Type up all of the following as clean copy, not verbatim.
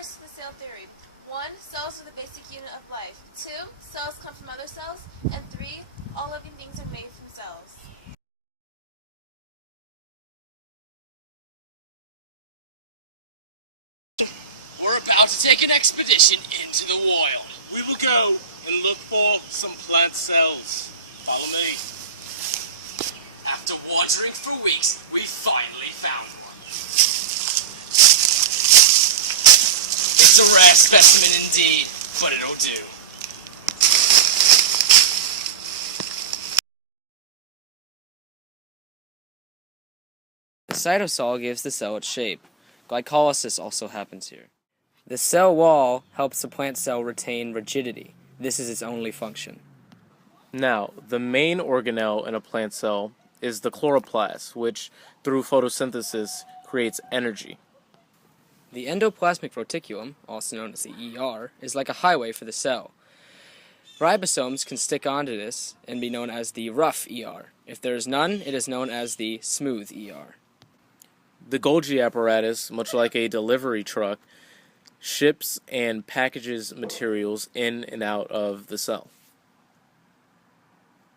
parts to the cell theory. 1. Cells are the basic unit of life. 2. Cells come from other cells. And 3. All living things are made from cells. We're about to take an expedition into the wild. We will go and look for some plant cells. Follow me. After wandering for weeks, we finally found one. It's a rare specimen indeed, but it'll do. The cytosol gives the cell its shape. Glycolysis also happens here. The cell wall helps the plant cell retain rigidity. This is its only function. Now, the main organelle in a plant cell is the chloroplast, which, through photosynthesis, creates energy. The endoplasmic reticulum, also known as the ER, is like a highway for the cell. Ribosomes can stick onto this and be known as the rough ER. If there is none, it is known as the smooth ER. The Golgi apparatus, much like a delivery truck, ships and packages materials in and out of the cell.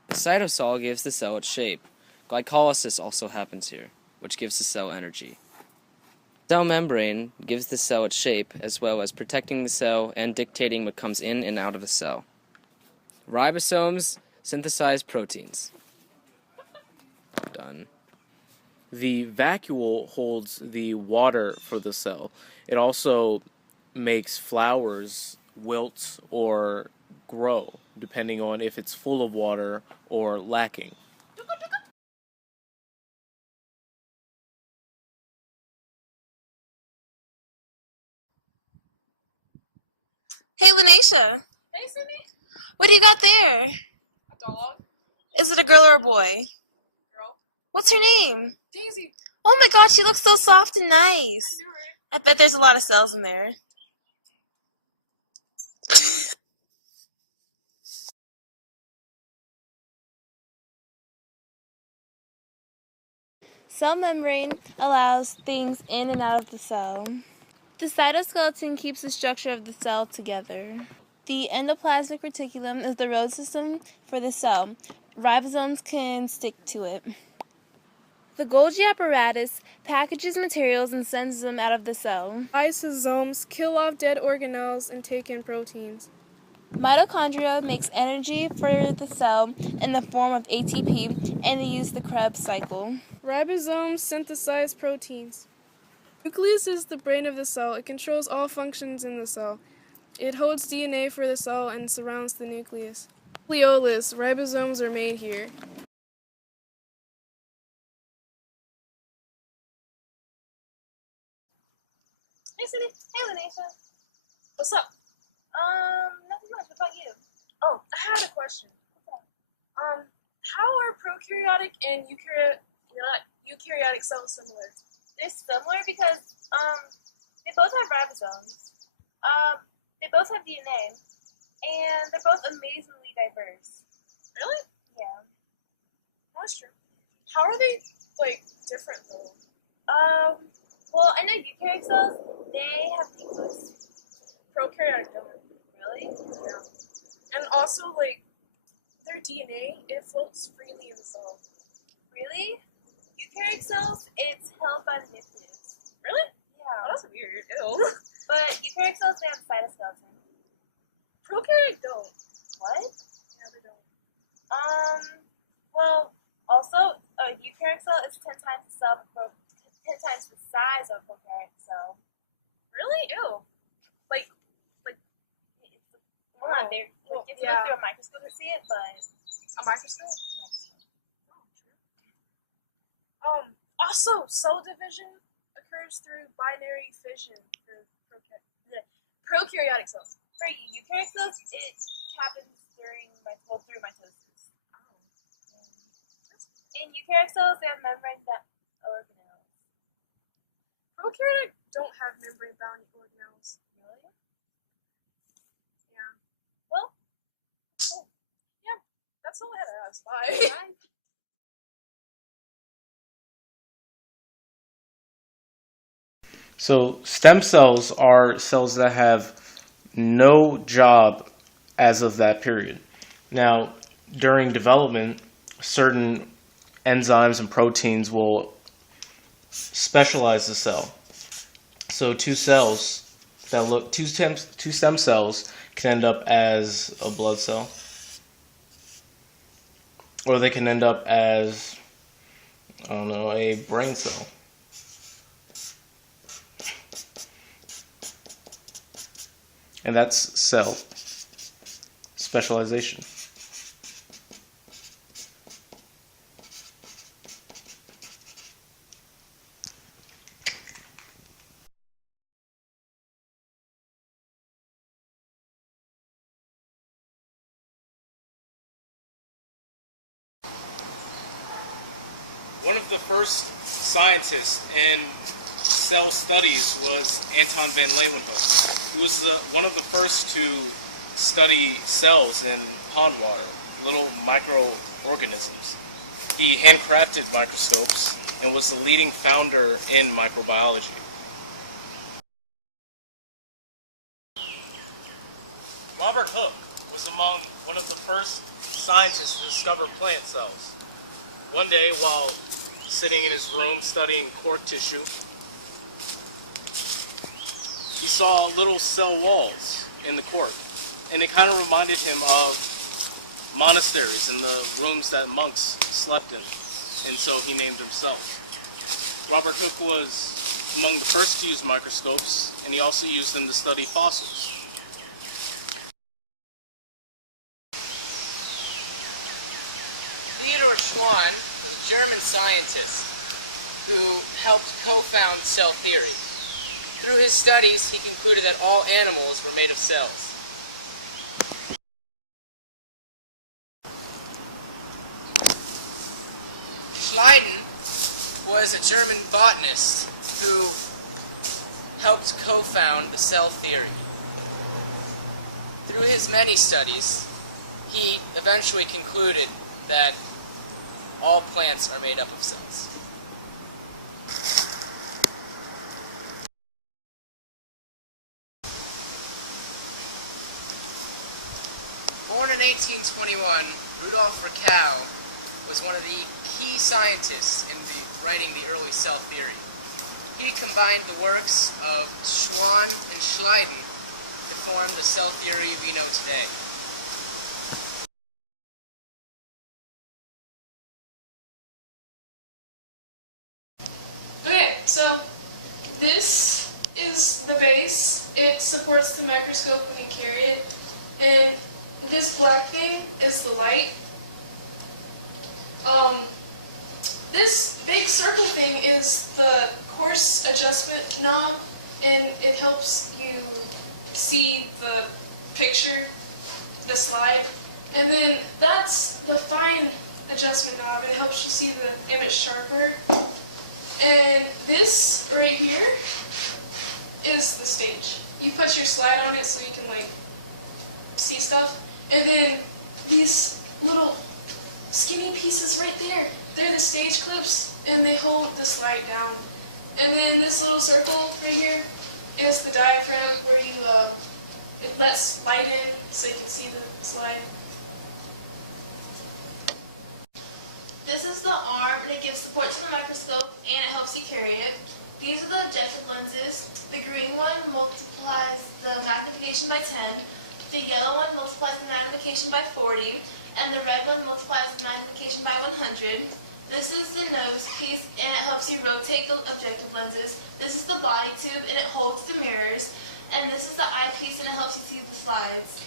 The cytosol gives the cell its shape. Glycolysis also happens here, which gives the cell energy. The cell membrane gives the cell its shape, as well as protecting the cell and dictating what comes in and out of the cell. Ribosomes synthesize proteins. Done. The vacuole holds the water for the cell. It also makes flowers wilt or grow, depending on if it's full of water or lacking. Hey, Lanisha. Hey, Sydney. What do you got there? A dog. Is it a girl or a boy? Girl. What's her name? Daisy. Oh my god, she looks so soft and nice. I know, right? I bet there's a lot of cells in there. Cell membrane allows things in and out of the cell. The cytoskeleton keeps the structure of the cell together. The endoplasmic reticulum is the road system for the cell. Ribosomes can stick to it. The Golgi apparatus packages materials and sends them out of the cell. Lysosomes kill off dead organelles and take in proteins. Mitochondria makes energy for the cell in the form of ATP, and they use the Krebs cycle. Ribosomes synthesize proteins. Nucleus is the brain of the cell. It controls all functions in the cell. It holds DNA for the cell and surrounds the nucleus. Nucleolus. Ribosomes are made here. Hey, Sydney. Hey, Lanisha. What's up? Nothing much. What about you? Oh, I had a question. How are prokaryotic and eukaryotic cells similar? They're similar because they both have ribosomes. They both have DNA, and they're both amazingly diverse. Really? Yeah. That's true. How are they, different, though? Well, I know eukaryotic cells, they have nucleus. Prokaryotic don't. Really? Yeah. And also, their DNA, it floats freely in the cell. Really? Eukaryotic cells, it's held by the nucleus. Really? Yeah. Oh, that's weird. Ew. But eukaryotic cells, they have a cytoskeleton. Prokaryotic don't. What? Yeah, they don't. Well, also, a eukaryotic cell is 10 times the size of a prokaryotic cell. Really? Ew. Well, not very. Well, You have to yeah. look through a microscope to see it, but A microscope? Oh, true. Also, cell division occurs through binary fission for prokaryotic cells. for eukaryotic cells, it happens through mitosis. In eukaryotic cells, they have membrane-bound organelles. Prokaryotic don't have membrane-bound organelles. Really? Yeah. Well, cool. Yeah, that's all I had to ask. Bye. Bye. So stem cells are cells that have no job as of that period. Now, during development, certain enzymes and proteins will specialize the cell. So two stem cells can end up as a blood cell, or they can end up as, I don't know, a brain cell. And that's cell specialization. One of the first scientists in cell studies was Anton van Leeuwenhoek. He was one of the first to study cells in pond water, little microorganisms. He handcrafted microscopes and was the leading founder in microbiology. Robert Hooke was among one of the first scientists to discover plant cells. One day, while sitting in his room studying cork tissue, he saw little cell walls in the cork, and it kind of reminded him of monasteries and the rooms that monks slept in, and so he named himself. Robert Hooke was among the first to use microscopes, and he also used them to study fossils. Theodor Schwann, German scientist who helped co-found cell theory. Through his studies, he concluded that all animals were made of cells. Schleiden was a German botanist who helped co-found the cell theory. Through his many studies, he eventually concluded that all plants are made up of cells. Born in 1821, Rudolf Virchow was one of the key scientists in writing the early cell theory. He combined the works of Schwann and Schleiden to form the cell theory we know today. Okay, so this is the base. It supports the microscope when you carry it. And this black thing is the light. This big circle thing is the coarse adjustment knob, and it helps you see the picture, the slide. And then that's the fine adjustment knob. It helps you see the image sharper. And this right here is the stage. You put your slide on it so you can like see stuff. And then these little skinny pieces right there, they're the stage clips, and they hold the slide down. And then this little circle right here is the diaphragm where you it lets light in so you can see the slide. This is the arm that gives support to the microscope and it helps you carry it. These are the objective lenses. The green one multiplies the magnification by 10, the yellow one multiplies the magnification by 40, and the red one multiplies the magnification by 100. This is the nose piece and it helps you rotate the objective lenses. This is the body tube and it holds the mirrors. And this is the eyepiece and it helps you see the slides.